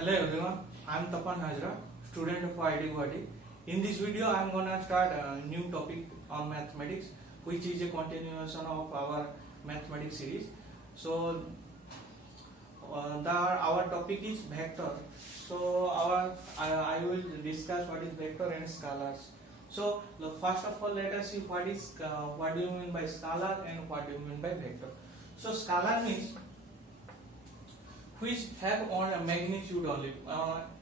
Hello everyone, I am Tapan Hajra, student of IIT Guwahati. In this video, I am gonna start a new topic on mathematics, which is a continuation of our mathematics series. So, our topic is vector. So, I will discuss what is vector and scalars. So, first of all, let us see what do you mean by scalar and what do you mean by vector. So, scalar means which have on a magnitude only,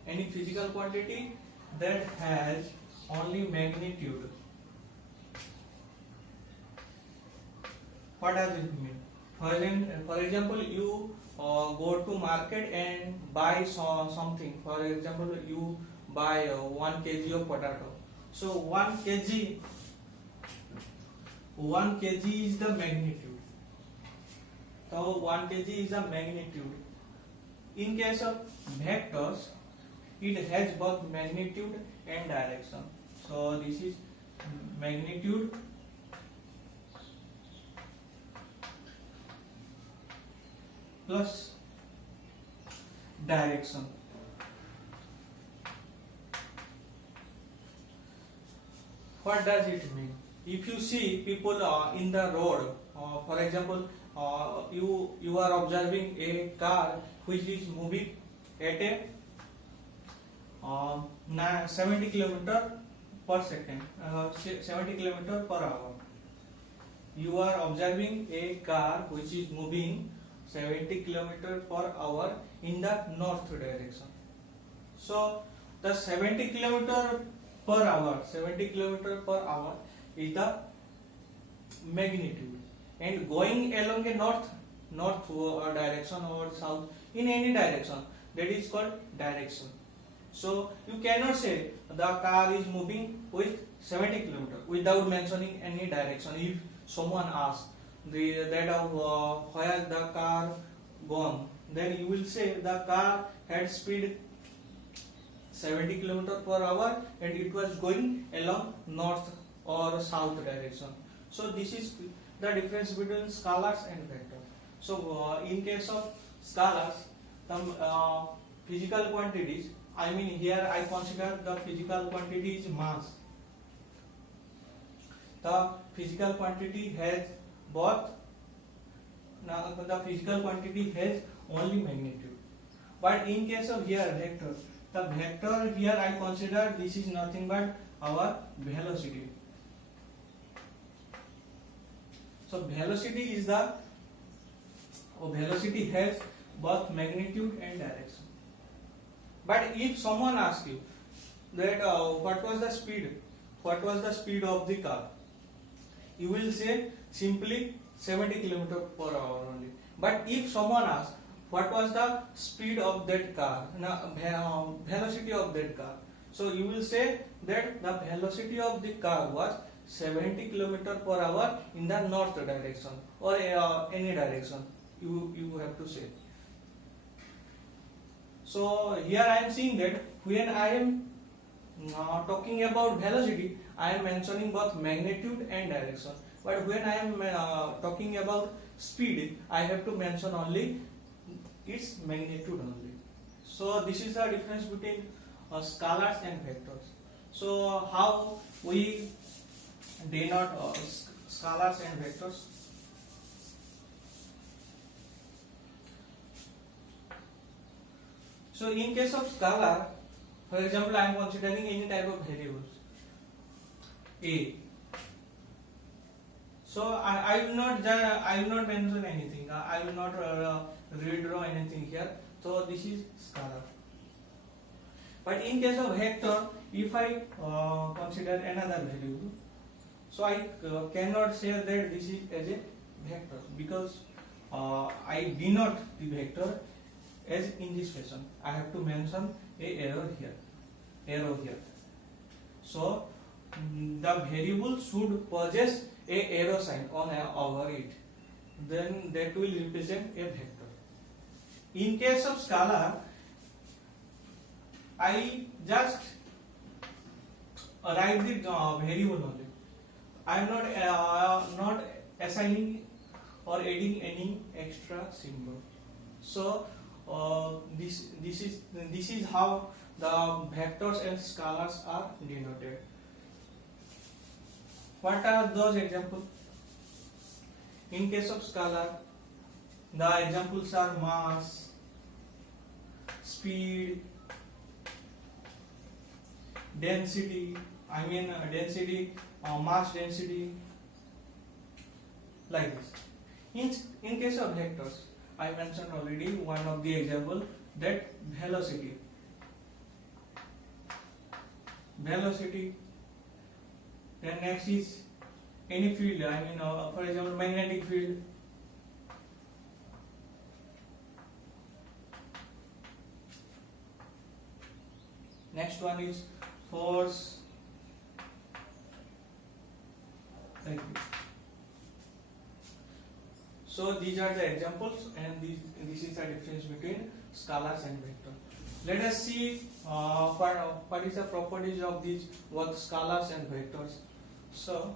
any physical quantity that has only magnitude. What does it mean? For example, you go to market and buy something. For example, you buy 1 kg of potato. So 1 kg is the magnitude. So 1 kg is the magnitude. In case of vectors, it has both magnitude and direction. So this is magnitude plus direction. What does it mean? If you see people in the road, for example, you are observing a car which is moving at a 70 km per second, 70 km per hour. You are observing a car which is moving 70 km per hour in the north direction. So the 70 km per hour is the magnitude, and going along a north direction or south, in any direction, that is called direction. So you cannot say the car is moving with 70 km without mentioning any direction. If someone asks where the car gone, then you will say the car had speed 70 km per hour and it was going along north or south direction. So this is the difference between scalars and vectors. So in case of scalars, the physical quantities, I mean here I consider the physical quantity is mass. The physical quantity has both. Now the physical quantity has only magnitude. But in case of here vector, the vector here I consider this is nothing but our velocity. So velocity has both magnitude and direction. But if someone asks you that what was the speed of the car, you will say simply 70 km per hour only. But if someone asks what was the speed of that car, velocity of that car, so you will say that the velocity of the car was 70 km per hour in the north direction or any direction. You have to say. So here I am seeing that when I am talking about velocity, I am mentioning both magnitude and direction. But when I am talking about speed, I have to mention only its magnitude only. So this is the difference between scalars and vectors. So how we denote scalars and vectors? So in case of scalar, for example, I am considering any type of variables a. So I will not mention anything. I will not redraw anything here. So this is scalar. But in case of vector, if I consider another variable, so I cannot say that this is as a vector because I denote the vector as in this fashion. I have to mention a arrow here. So the variable should possess a arrow sign over it. Then that will represent a vector. In case of scalar, I just write the variable only. I am not assigning or adding any extra symbol. So this is how the vectors and scalars are denoted. What are those examples? In case of scalar, the examples are mass, speed, density. Density, mass density, like this. In case of vectors, I mentioned already one of the example, that velocity. Then next is any field. For example, magnetic field. Next one is force. Thank you. So these are the examples, and this is the difference between scalars and vector. Let us see what is the properties of these both scalars and vectors. So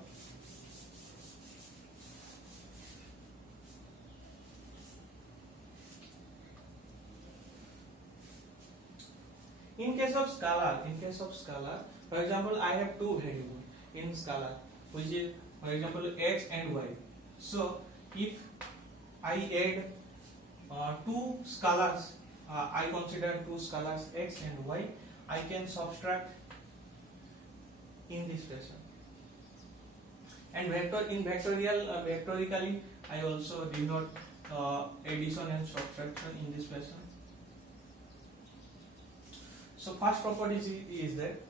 in case of scalar, for example, I have two variables in scalar, which is, for example, x and y. So if I add two scalars, I consider two scalars x and y, I can subtract in this fashion. And vectorically, I also denote addition and subtraction in this fashion. So first property is that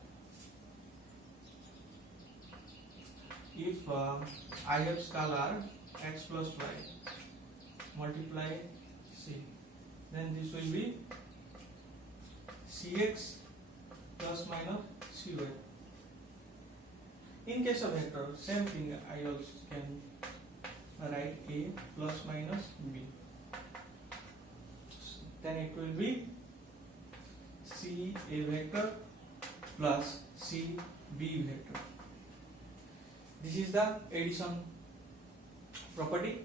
if I have scalar x plus y multiply c, then this will be cx plus minus cy. In case of vector, same thing, I also can write a plus minus b. Then it will be c a vector plus c b vector. This is the addition property.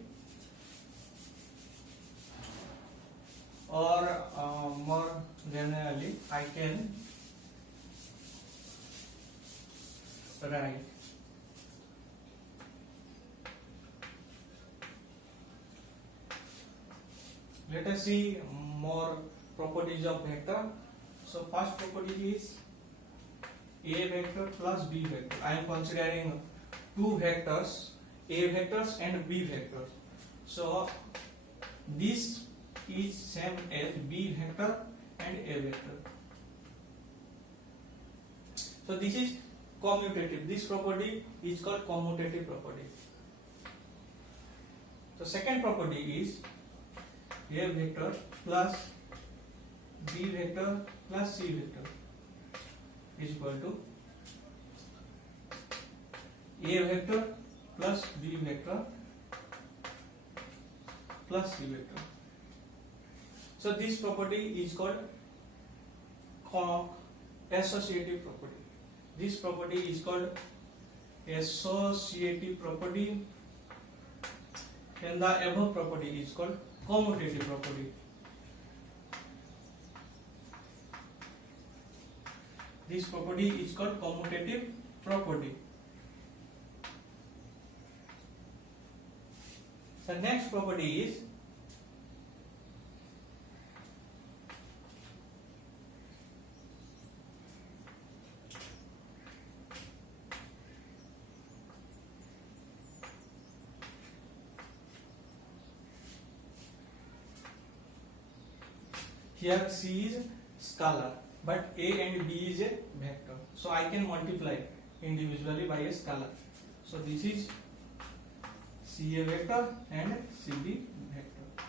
Or more generally, I can write let us see more properties of vector. So first property is a vector plus b vector. I am considering two vectors, a vectors and b vectors. So this is same as b vector and a vector. So this is commutative. This property is called commutative property. So second property is a vector plus b vector plus c vector is equal to a vector plus b vector plus c vector. So this property is called associative property. This property is called associative property, and the above property is called commutative property. This property is called commutative property. The next property is here C is scalar, but A and B is a vector. So I can multiply individually by a scalar. So this is C a vector and C B vector.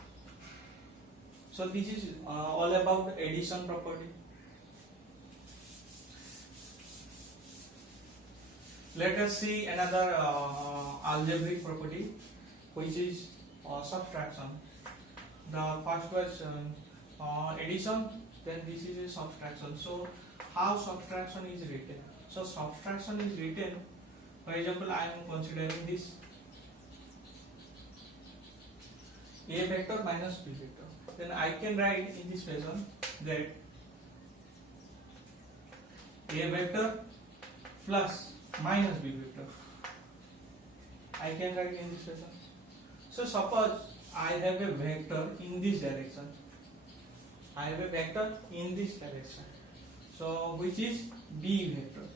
So this is all about addition property. Let us see another algebraic property, which is subtraction. The first was addition, then this is a subtraction. So how subtraction is written? So subtraction is written, for example, I am considering this a vector minus b vector. Then I can write in this fashion that a vector plus minus b vector. I can write in this fashion. So suppose I have a vector in this direction. I have a vector in this direction. So which is b vector.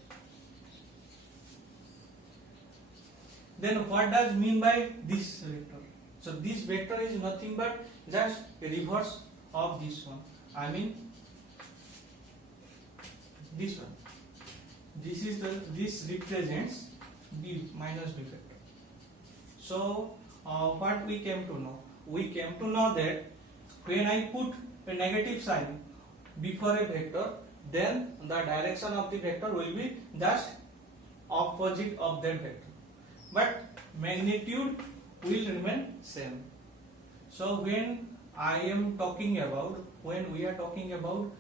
Then what does mean by this vector? So this vector is nothing but just a reverse of this one. I mean this one. This represents b minus b vector. So what we came to know? We came to know that when I put a negative sign before a vector, then the direction of the vector will be just opposite of that vector, but magnitude will remain same. So when we are talking about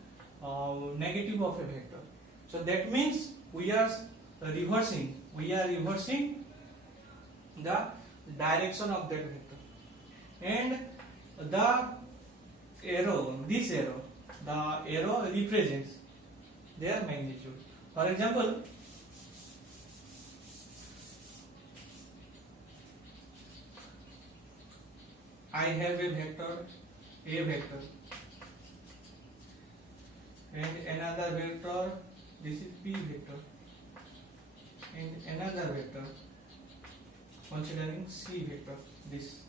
negative of a vector, so that means we are reversing the direction of that vector, and the arrow represents their magnitude. For example, I have a vector, and another vector, this is p vector, and another vector considering c vector, this.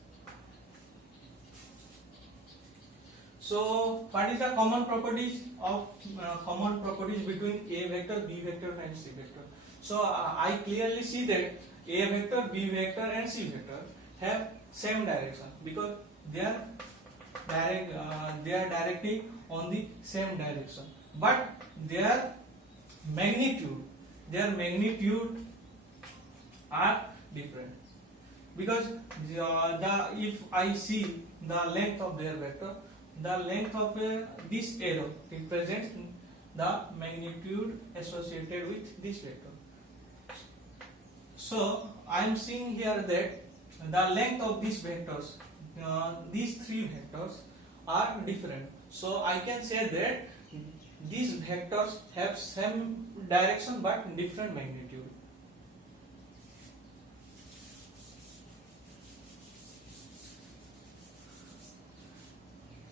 So what is the common properties between a vector, b vector and c vector? So I clearly see that a vector, b vector and c vector have same direction because they are directly on the same direction, but their magnitude are different, because if I see the length of their vector, the length of this arrow represents the magnitude associated with this vector. So I am seeing here that the length of these vectors, these three vectors are different. So I can say that these vectors have same direction but different magnitude.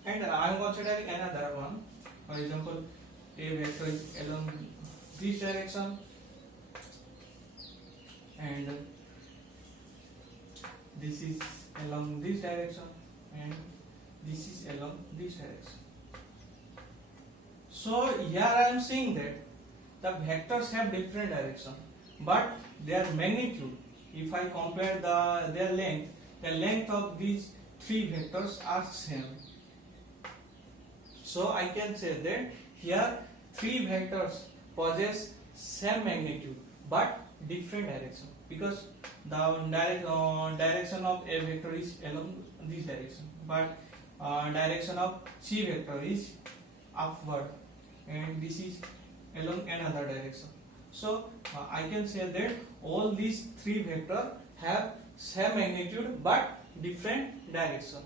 And I am considering another one. For example, a vector is along this direction, and this is along this direction, and this is along this direction. So here I am seeing that the vectors have different direction, but their magnitude, if I compare their length, the length of these three vectors are same. So I can say that here three vectors possess same magnitude but different direction, because the direction of a vector is along this direction, but direction of c vector is upward, and this is along another direction. So I can say that all these three vectors have same magnitude but different direction.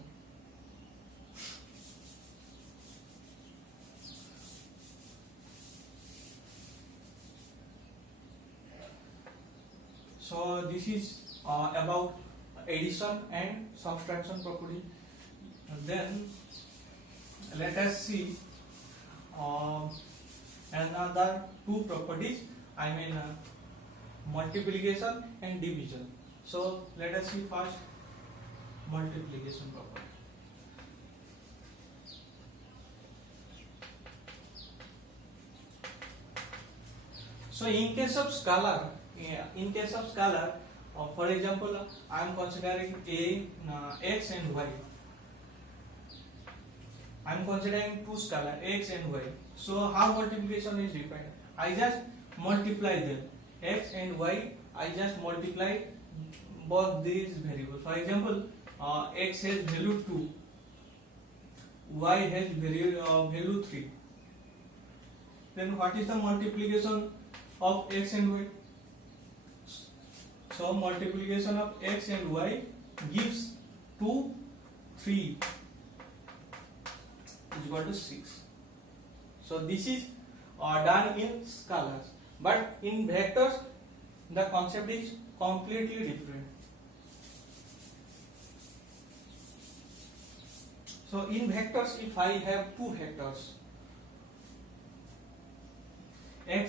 So this is about addition and subtraction property. Then let us see another two properties, I mean multiplication and division. So let us see first multiplication property. So in case of scalar, for example, I am considering x and y. I am considering two scalar x and y. So how multiplication is defined? I just multiply them, x and y. I just multiply both these variables. For example, x has value 2, y has value 3. Then what is the multiplication of x and y? So multiplication of x and y gives 2, 3 is equal to 6. So this is done in scalars, but in vectors the concept is completely different. So in vectors, if I have two vectors, a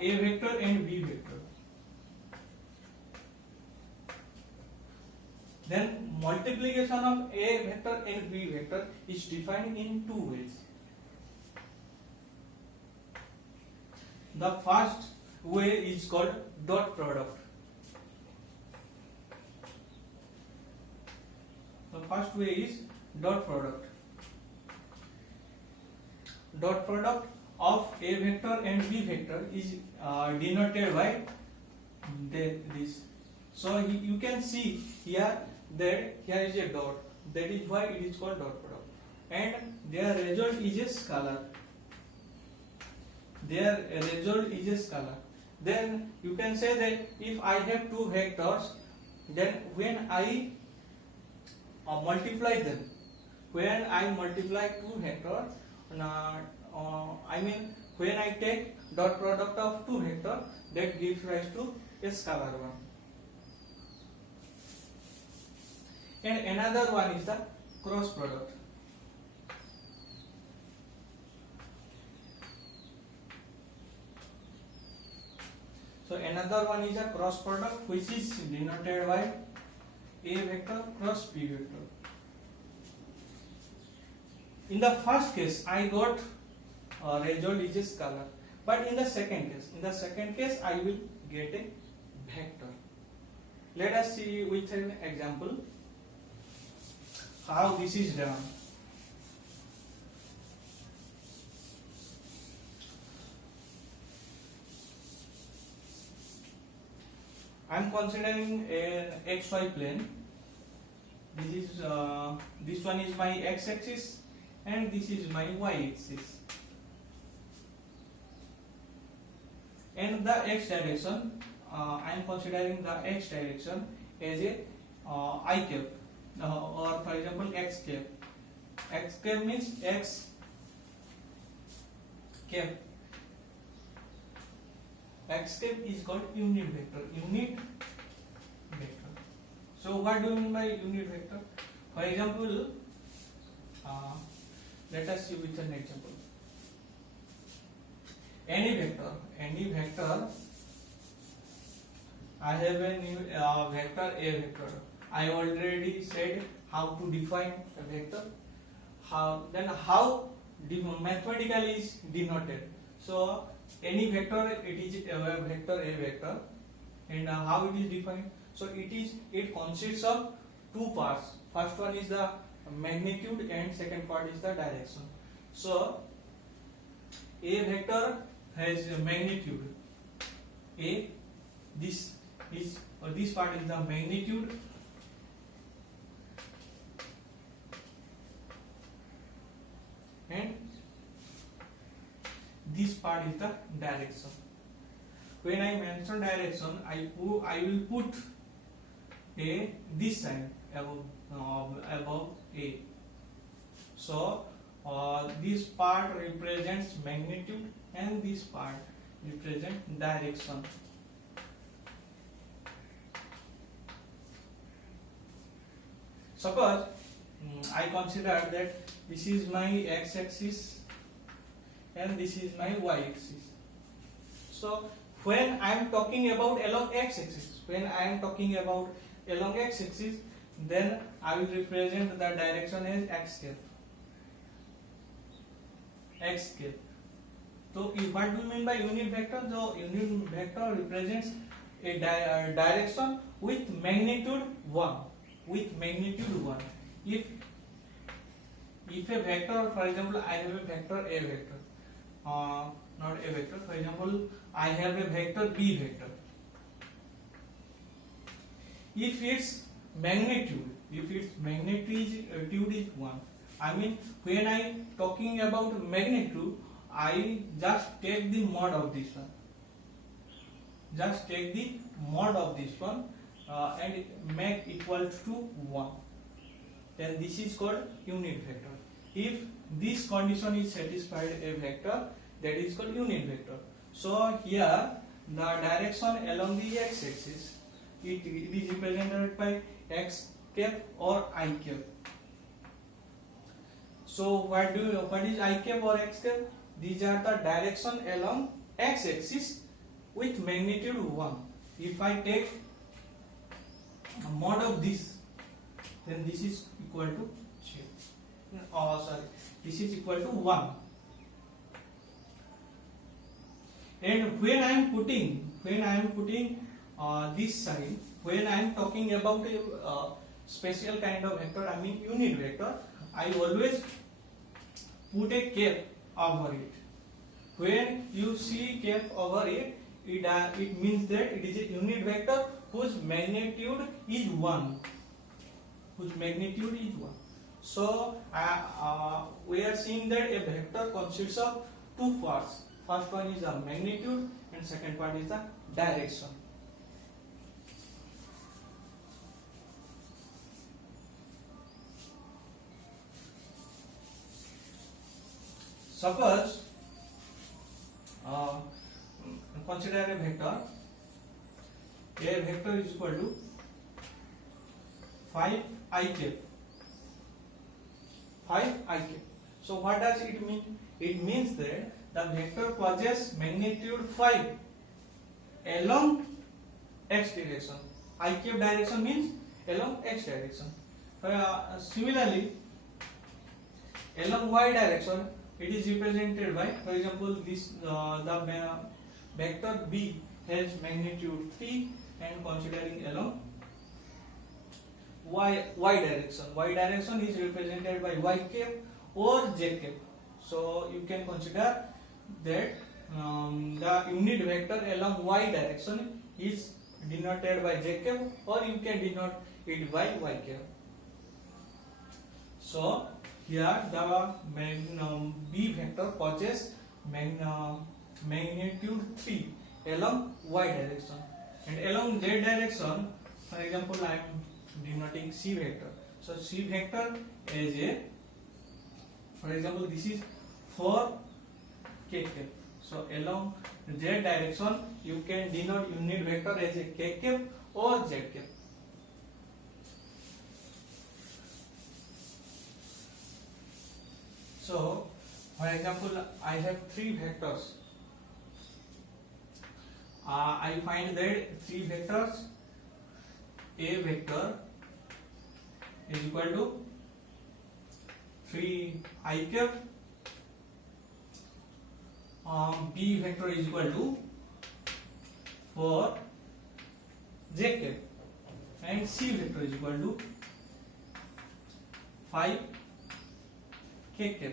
vector and b vector, then multiplication of a vector and b vector is defined in two ways. The first way is called dot product. The first way is dot product. Dot product of a vector and b vector is denoted by this. So you can see here that here is a dot. That is why it is called dot product. And their result is a scalar. Their result is a scalar. Then you can say that if I have two vectors, then when I multiply them, when I multiply two vectors, I mean when I take dot product of two vectors, that gives rise to a scalar one. And another one is the cross product. So another one is a cross product, which is denoted by a vector cross b vector. In the first case, I got result is a scalar, but in the second case, I will get a vector. Let us see with an example how this is done. I am considering an xy plane. This one is my x-axis and this is my y-axis. And the x direction, I am considering the x direction as a I cap, or for example x cap. X cap means x cap. X cap is called unit vector. So what do you mean by unit vector? For example, let us see with an example. Any vector, I have a new vector a vector. I already said how to define a vector. How mathematically is denoted. So any vector, it is a vector, and how it is defined? So it consists of two parts. First one is the magnitude and second part is the direction. So a vector has a magnitude a. This part is the magnitude, and this part is the direction. When I mention direction, I will put a this sign above a. So this part represents magnitude and this part represents direction. Suppose I consider that this is my x-axis and this is my y-axis. So when I am talking about along x-axis, then I will represent the direction as x cap. So what do you mean by unit vector? So unit vector represents a direction with magnitude 1. If a vector, for example, I have a vector a vector, not a vector. For example, I have a vector b vector. If its magnitude is 1, I mean when I talking about magnitude, I just take the mod of this one. And make equal to 1. then this is called unit vector. If this condition is satisfied, a vector that is called unit vector. So here the direction along the x-axis, it is represented by x cap or I cap. So what is I cap or x cap? These are the direction along x-axis with magnitude 1. If I take a mod of this, then this is equal to this is equal to 1. And when I am putting this side, when I am talking about a special kind of vector, I mean unit vector, I always put a cap over it. When you see cap over it, it means that it is a unit vector whose magnitude is 1. So we are seeing that a vector consists of two parts. First one is the magnitude and second part is the direction. Suppose consider a vector. A vector is equal to 5 I cap. 5 I cap. So what does it mean? It means that the vector possesses magnitude 5 along x direction. I cap direction means along x direction. Similarly, along y direction, it is represented by, for example, this the vector b has magnitude 3, and considering along y direction. Y direction is represented by y cap or z cap. So you can consider that the unit vector along y direction is denoted by z cap, or you can denote it by y cap. So here the b vector possesses magnitude 3 along y direction, and along z direction, for example, I am denoting c vector. So c vector is a, for example, this is 4 k cap. So along z direction you can denote unit vector as a k cap or z cap. So for example, I have 3 vectors. I find that 3 vectors. A vector is equal to 3 I cap. B vector is equal to 4 j cap, and C vector is equal to 5 k cap.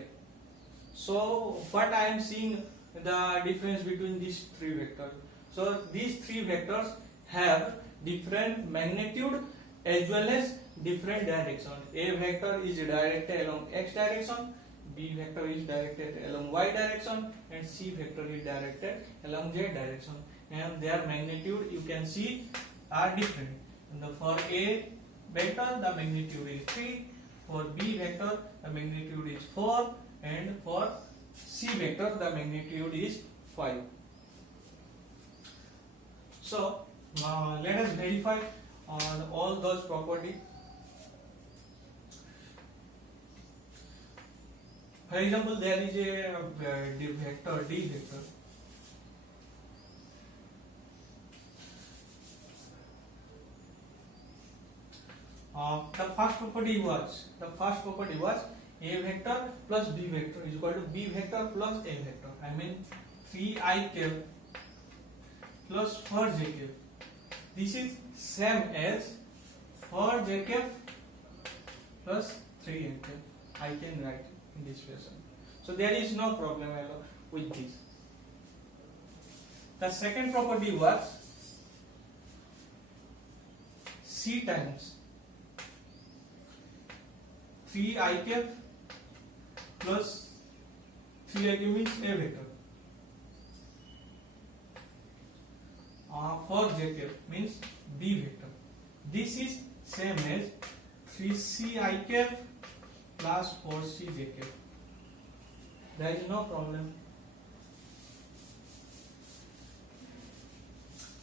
So what I am seeing the difference between these 3 vectors. So these 3 vectors have different magnitude as well as different direction. A vector is directed along x direction, B vector is directed along y direction, and C vector is directed along z direction, and their magnitude you can see are different. And for A vector the magnitude is 3, for B vector the magnitude is 4, and for C vector the magnitude is 5. So let us verify all those properties. For example, there is a vector D vector. The first property was A vector plus B vector is equal to B vector plus A vector. I mean 3I cap plus 4j cap. This is same as 4j cap plus 3j cap. I can write in this fashion. So there is no problem with this. The second property was C times 3I cap plus 3I cap means A vector. 4j cap means B vector. This is same as 3c I cap plus 4c j cap. There is no problem.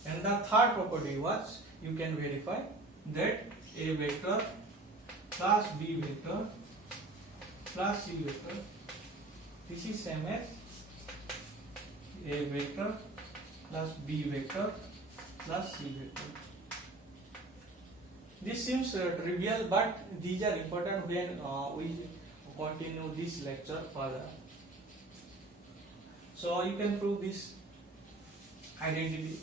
And the third property was, you can verify that a vector plus b vector plus c vector, this is same as a vector plus b vector plus c vector. This seems trivial, but these are important when we continue this lecture further. So you can prove this identity.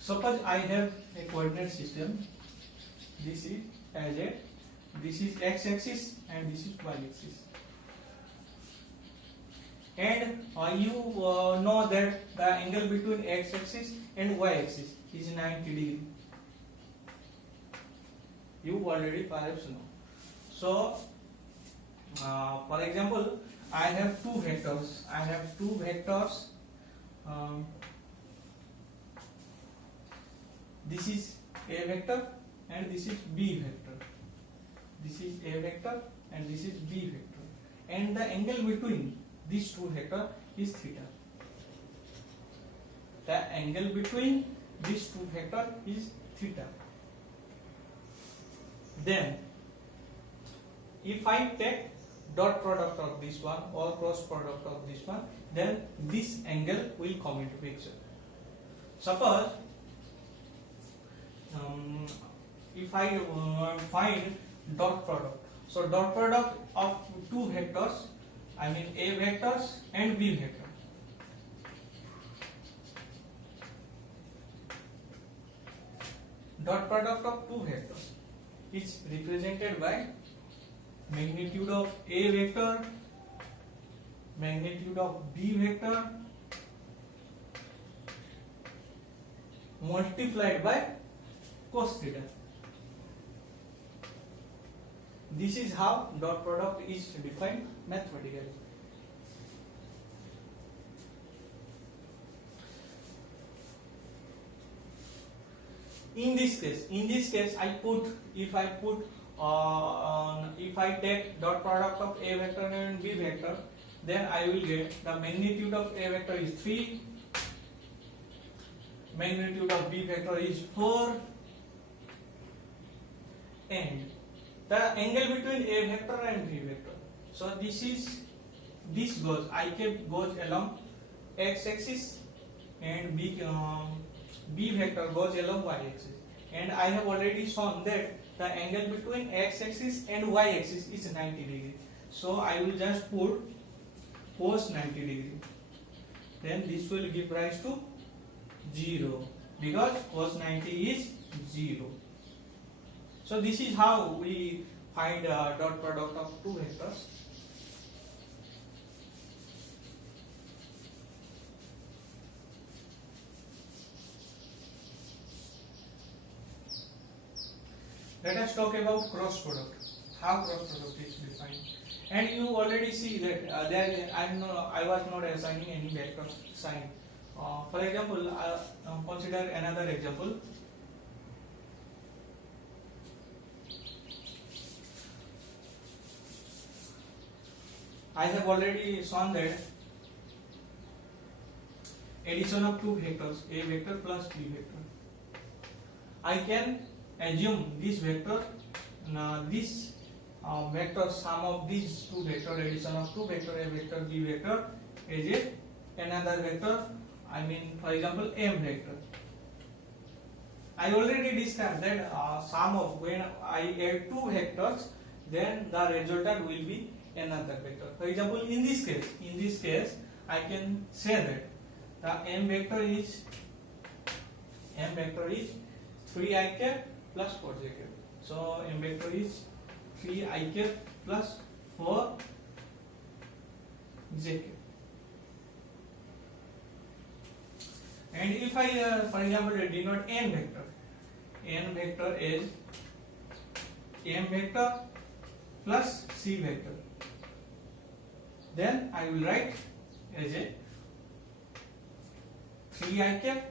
Suppose I have a coordinate system. This is as a, this is x-axis and this is y-axis. And you know that the angle between x-axis and y-axis is 90 degree. You already perhaps know. So, for example, I have two vectors. This is a vector and this is b vector. This is a vector and this is b vector. And the angle between these two vectors is theta. The angle between these two vectors is theta. Then, if I take dot product of this one or cross product of this one, then this angle will come into picture. Suppose if I find dot product, so dot product of two vectors, I mean a vectors and b vector. Dot product of two vectors is represented by magnitude of a vector, magnitude of b vector multiplied by cos theta. This is how dot product is defined mathematically. In this case, if I take dot product of a vector and b vector, then I will get the magnitude of a vector is 3, magnitude of b vector is 4, and the angle between a vector and b vector. So this goes, I kept goes along x-axis and b vector goes along y-axis. And I have already shown that the angle between x-axis and y-axis is 90 degree. So I will just put cos 90 degree. Then this will give rise to 0 because cos 90 is 0. So this is how we find dot product of two vectors. Let us talk about cross product. How cross product is defined. And you already see that I was not assigning any vector sign. For example, consider another example. I have already shown that addition of two vectors, a vector plus b vector. I can assume this vector, vector sum of these two vector, addition of two vector, a vector b vector, is another vector. I mean, for example, m vector. I already discussed that sum of, when I add two vectors, then the resultant will be another vector. For example, in this case, I can say that the m vector is 3i cap plus 4j cap. So m vector is 3i cap plus 4j cap. And if I, for example, denote n vector is m vector plus c vector, then I will write as a 3 I cap